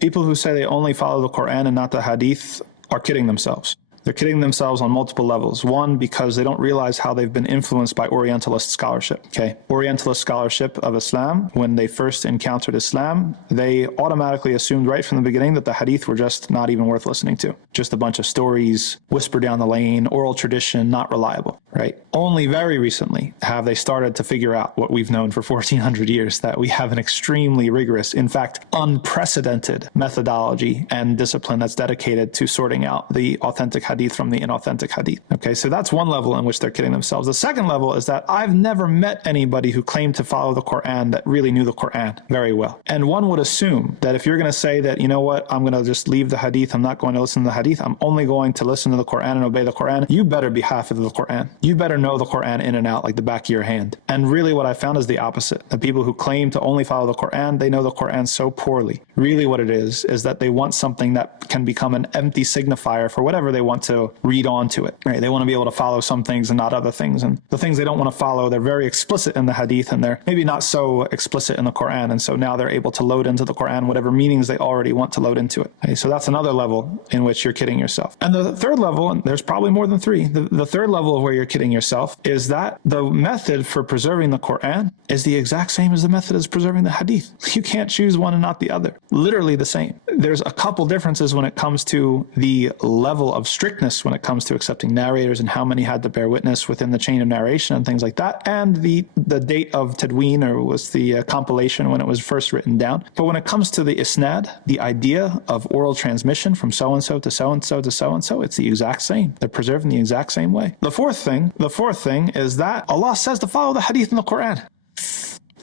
People who say they only follow the Quran and not the Hadith are kidding themselves. They're kidding themselves on multiple levels. One, because they don't realize how they've been influenced by Orientalist scholarship. Okay, Orientalist scholarship of Islam, when they first encountered Islam, they automatically assumed right from the beginning that the Hadith were just not even worth listening to. Just a bunch of stories, whispered down the lane, oral tradition, not reliable, right? Only very recently have they started to figure out what we've known for 1400 years, that we have an extremely rigorous, in fact, unprecedented methodology and discipline that's dedicated to sorting out the authentic Hadith from the inauthentic Hadith. Okay, so that's one level in which they're kidding themselves. The second level is that I've never met anybody who claimed to follow the Quran that really knew the Quran very well. And one would assume that if you're going to say that, you know what, I'm going to just leave the Hadith, I'm not going to listen to the Hadith, I'm only going to listen to the Quran and obey the Quran, you better be hafiz of the Quran. You better know the Quran in and out like the back of your hand. And really what I found is the opposite. The people who claim to only follow the Quran, they know the Quran so poorly. Really what it is that they want something that can become an empty signifier for whatever they want to read onto it, right? They want to be able to follow some things and not other things. And the things they don't want to follow, they're very explicit in the Hadith and they're maybe not so explicit in the Quran. And so now they're able to load into the Quran whatever meanings they already want to load into it. Okay? So that's another level in which you're kidding yourself. And the third level, and there's probably more than three, the third level of where you're kidding yourself is that the method for preserving the Quran is the exact same as the method as preserving the Hadith. You can't choose one and not the other. Literally the same. There's a couple differences when it comes to the level of strictness when it comes to accepting narrators and how many had to bear witness within the chain of narration and things like that, and the date of tadween, or was the compilation when it was first written down. But when it comes to the isnad, the idea of oral transmission from so-and-so to so-and-so to so-and-so, it's the exact same. They're preserved in the exact same way. The fourth thing is that Allah says to follow the Hadith in the Quran.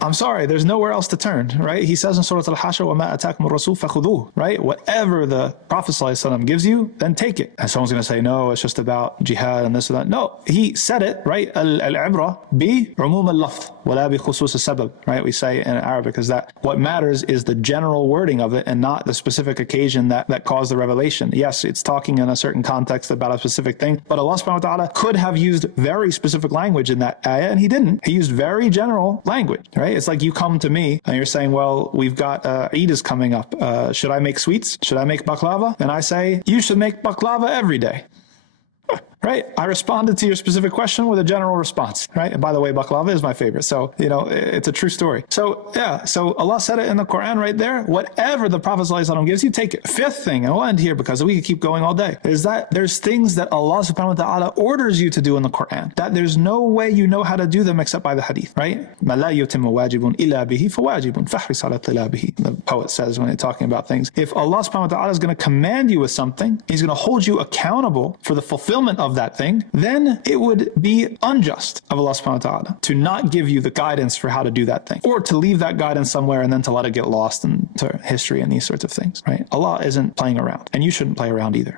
I'm sorry, there's nowhere else to turn, right? He says in Surah Al-Hashr, وَمَا أَتَاكُمُ الرَّسُولُ فَخُذُوهُ, right? Whatever the Prophet ﷺ gives you, then take it. And someone's going to say, no, it's just about jihad and this or that. No, he said it, right? Al-ibra bi umum al-lafz, wala bi khusus al-sabab, right? We say in Arabic is that what matters is the general wording of it and not the specific occasion that caused the revelation. Yes, it's talking in a certain context about a specific thing, but Allah subhanahu wa ta'ala could have used very specific language in that ayah, and he didn't. He used very general language, right? It's like you come to me and you're saying, well, we've got Eid is coming up. Should I make sweets? Should I make baklava? And I say, you should make baklava every day. Right? I responded to your specific question with a general response, right? And by the way, baklava is my favorite. So, you know, it's a true story. So, yeah, so Allah said it in the Quran right there. Whatever the Prophet ﷺ gives you, take it. Fifth thing, and we'll end here because we could keep going all day, is that there's things that Allah subhanahu wa ta'ala orders you to do in the Quran, that there's no way you know how to do them except by the Hadith, right? مَا لَا يُتِمُّ وَاجِبٌ إِلَّا بِهِ فَوَاجِبٌ فَحْرِصْ عَلَى طِلَابِهِ. The poet says when they're talking about things, if Allah subhanahu wa ta'ala is going to command you with something, He's going to hold you accountable for the fulfillment of that thing, then it would be unjust of Allah subhanahu wa ta'ala to not give you the guidance for how to do that thing, or to leave that guidance somewhere and then to let it get lost into history and these sorts of things, right? Allah isn't playing around, and you shouldn't play around either.